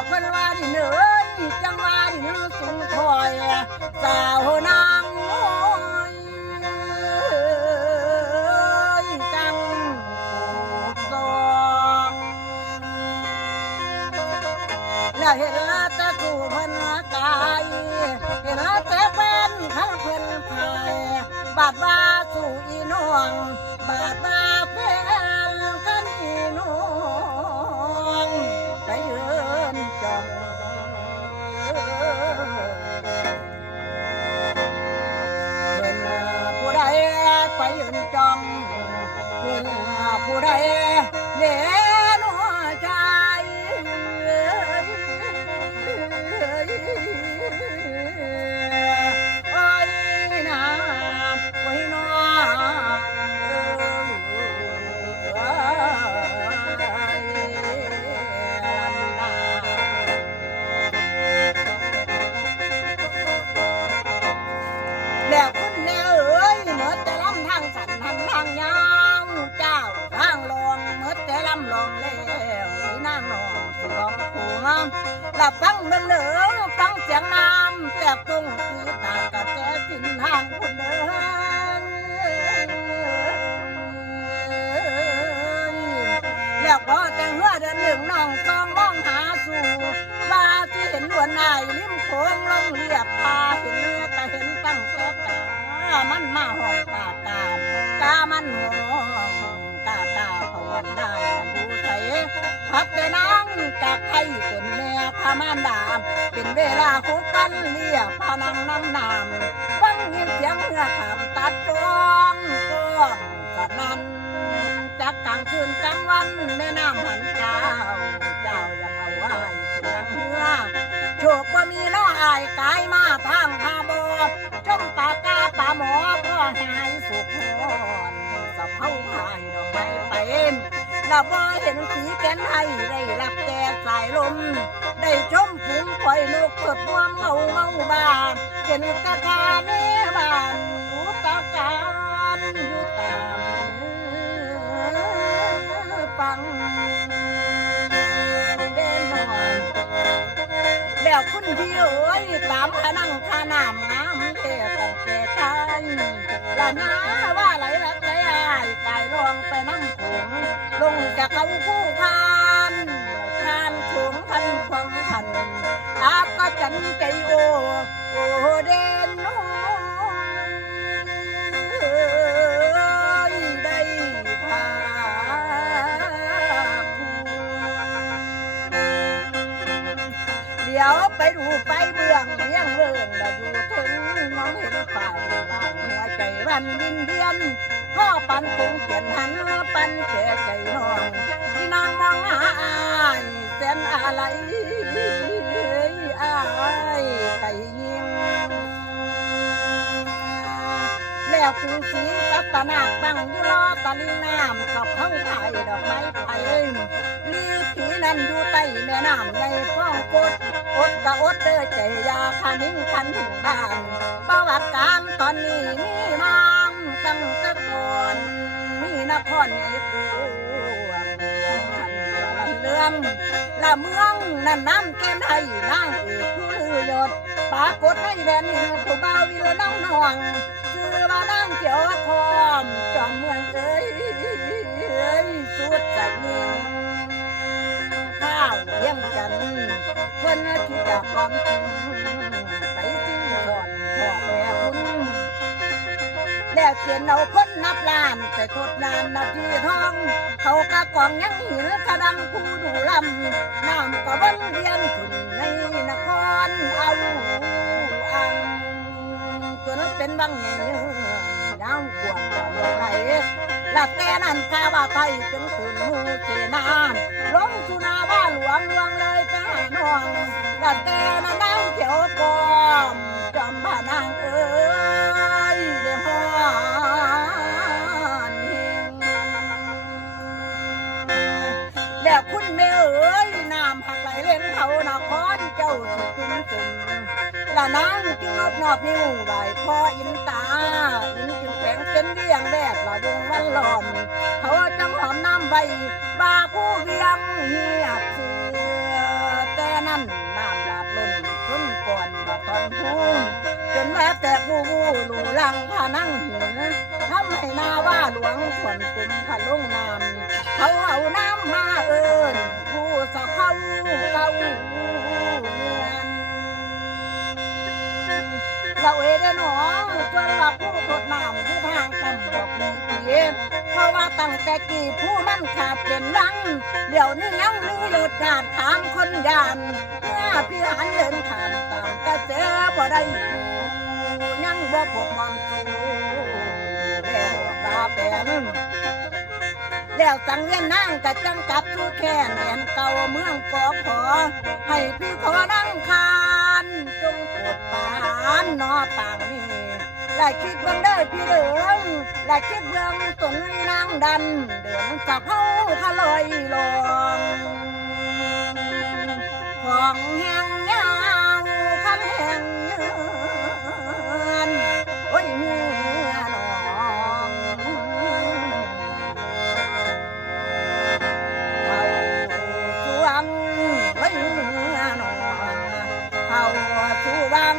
แล้วเพิ่นว่าดิเนื้อจังว่าดินสูงคอยสาวนางโอยจังสองแล้วเห็นละตะกูเพิ่นกายเห็นละแต่เป็นขันเพิ่นพายบาดว่าสู่อีน้องบาดว่าเป็นกันอีน้องไปยืนจ้องเห็นผู้ใดไปยืนจ้องเห็นผู้ใดเล่นหัวใจโอ้ยนะโอ้ยน้องแล้วคุณแน่เอ้ยเมื่อแต่ลำทางสันทางยาวเจ้าทางลองเมื่อแต่ลำลองแล้วนางนองสิลองผัวหลับฟังเบิ่งเหลือฟังเสียงน้ำแต่ตุ้งคือตากระแสสินทางคุณเดินแล้วพอแต่เหือเดินหนึ่งน้องซองมองหาสู่ว่าที่เห็นลวนนายริมโขงลงเรียบพาเห็นเนื้อก็เห็นตั้งแต่ตามันมาห้องตาตามันห้องตาพวันได้ดูใสพับแต่นางจากไทยเป็นแม่พามานดามเป็นเวลาคุกกันเรียบพานังน้ำนามฟังยินเสียงเมื่อถามตัดจองก้องสนั่นจากกลางคืนกลางวันแม่น้ำหันเจ้ายังเอาไว้เป็นนางเมื่อโชคว่ามีน้ออายกายมาทางพาบอบจมปากกาป่าหมอก็หายสุขหอนสะเพ้าหายดอกไม้เต็มเราบ่เห็นสีแกนให้ได้รับแต่สายลมได้ชมฝูงปล่อยนกเกิดรวมเมาบ้านเห็นตะการเนบ้านอยู่ตะการอยู่ตามฟังเด่นนอนแล้วคุณพี่เอ้ยตามขนังขนามน้ำเทตั้งแต่ใจละนาว่าไหลละใจอายกายลองไปน้ำโขงลงจากเขาคู่พานโขงพันควังพันอาบก็จันใจโอเด่นน้อยได้พาเดี๋ยวไปดูไปเบื้องเลี้ยงเบิ่งได้อยู่ถึงมองเห็นฝ่ายบางหัวใจวันดินเดียนพ่อปันคงเขียนหันปันแก่ใจน้องที่นางมองหาอายแสนอะไรอายไก่ยิงแล้วกูสีกับตะนาคตั้งอยู่รอตะลิงน้ำขับเข้าไทยดอกไม้ไผ่ลีผีนั้นอยู่ใต้แม่น้ำในฟ้องกดอดก็อดเด้อใจยาคันิ่งคันถึงบ้านประวัติการตอนนี้มีน้ำตั้งแต่ก่อนมีนครใหญ่กรุงคันเรื่องละเมืองนั่นน้ำแก่ไทยนางเอกผู้ลือยศปรากฏในแดนนี้ผู้บ่าววิลน้ำนองชื่อว่านางเขียวคอมจอมเมืองเอ้ยสุดจะยิงข้าวเยี่ยมกันเพื่อนคิดจากความจริงไปสิ่งก่อนชอบแม่คุณแล้วเขียนเอาคนนับล้านแต่ทดนานนาทีทองเขากะกองยังหินกระดังผู้ดูลำน้ำกะวันเรียนขึ้นในนครเอาอังจนเป็นบางแง่ยาวกว่าหลวงไหลและแต่นั้นข้าว่าไทยจึงตื่นหูเสนาลงสุนาว่าหลวงเลยไปหาน้องและแต่นั้นนางเขียวกอมจอมบ้านางเอ้ยเดี๋ยวฮอนเฮงแล้วคุณแม่เอ้ยน้ำหักไหลเล่นเขานครเจ้าสุดจุ่มละนางจึงนอบนิ้วไหวพ่ออินตาอินจึงแฝงเป็นเรียงแรกละวงวันหลอมเขาจังหอมน้ำใบบาผู้เวียงเหียบเสือแต่นั้น ลังพานั่งหินทำให้นาว่าหลวงส่วนตุ่มขลุ่งน้ำเขาเอาน้ำมาเอิญผู้สะเขาเก่าเมือนเราได้หนอจนว่าผู้ทดน้ำอยู่ทางกำบอกมีเพียเพราะว่าตั้งแต่กี่ผู้มันขาดเป็นดังเดี๋ยวนี้ยังมีเลือดญาติขามคนยานเมื่อพี่หันเดินขามตามแต่เจอบ่ได้ยังบ่พบมันสู้แล้วบาแปนแล้วสังเวียนนั่งกะจังกลับทุแค่แนนเก่าเมืองกอขอให้พี่ขอนั่งคานจงโปรดปานนอปางนี้และคิดเบื้องเด้อพี่เหลืองและคิดเบื้องตรงนางดันเดินจับเฮาทะลอยลองของแห่งยาวคันแห่งเยือนโอ้ยเมื่อน้องเขาสวงโอ้ยเมื่อน้องเขาสวง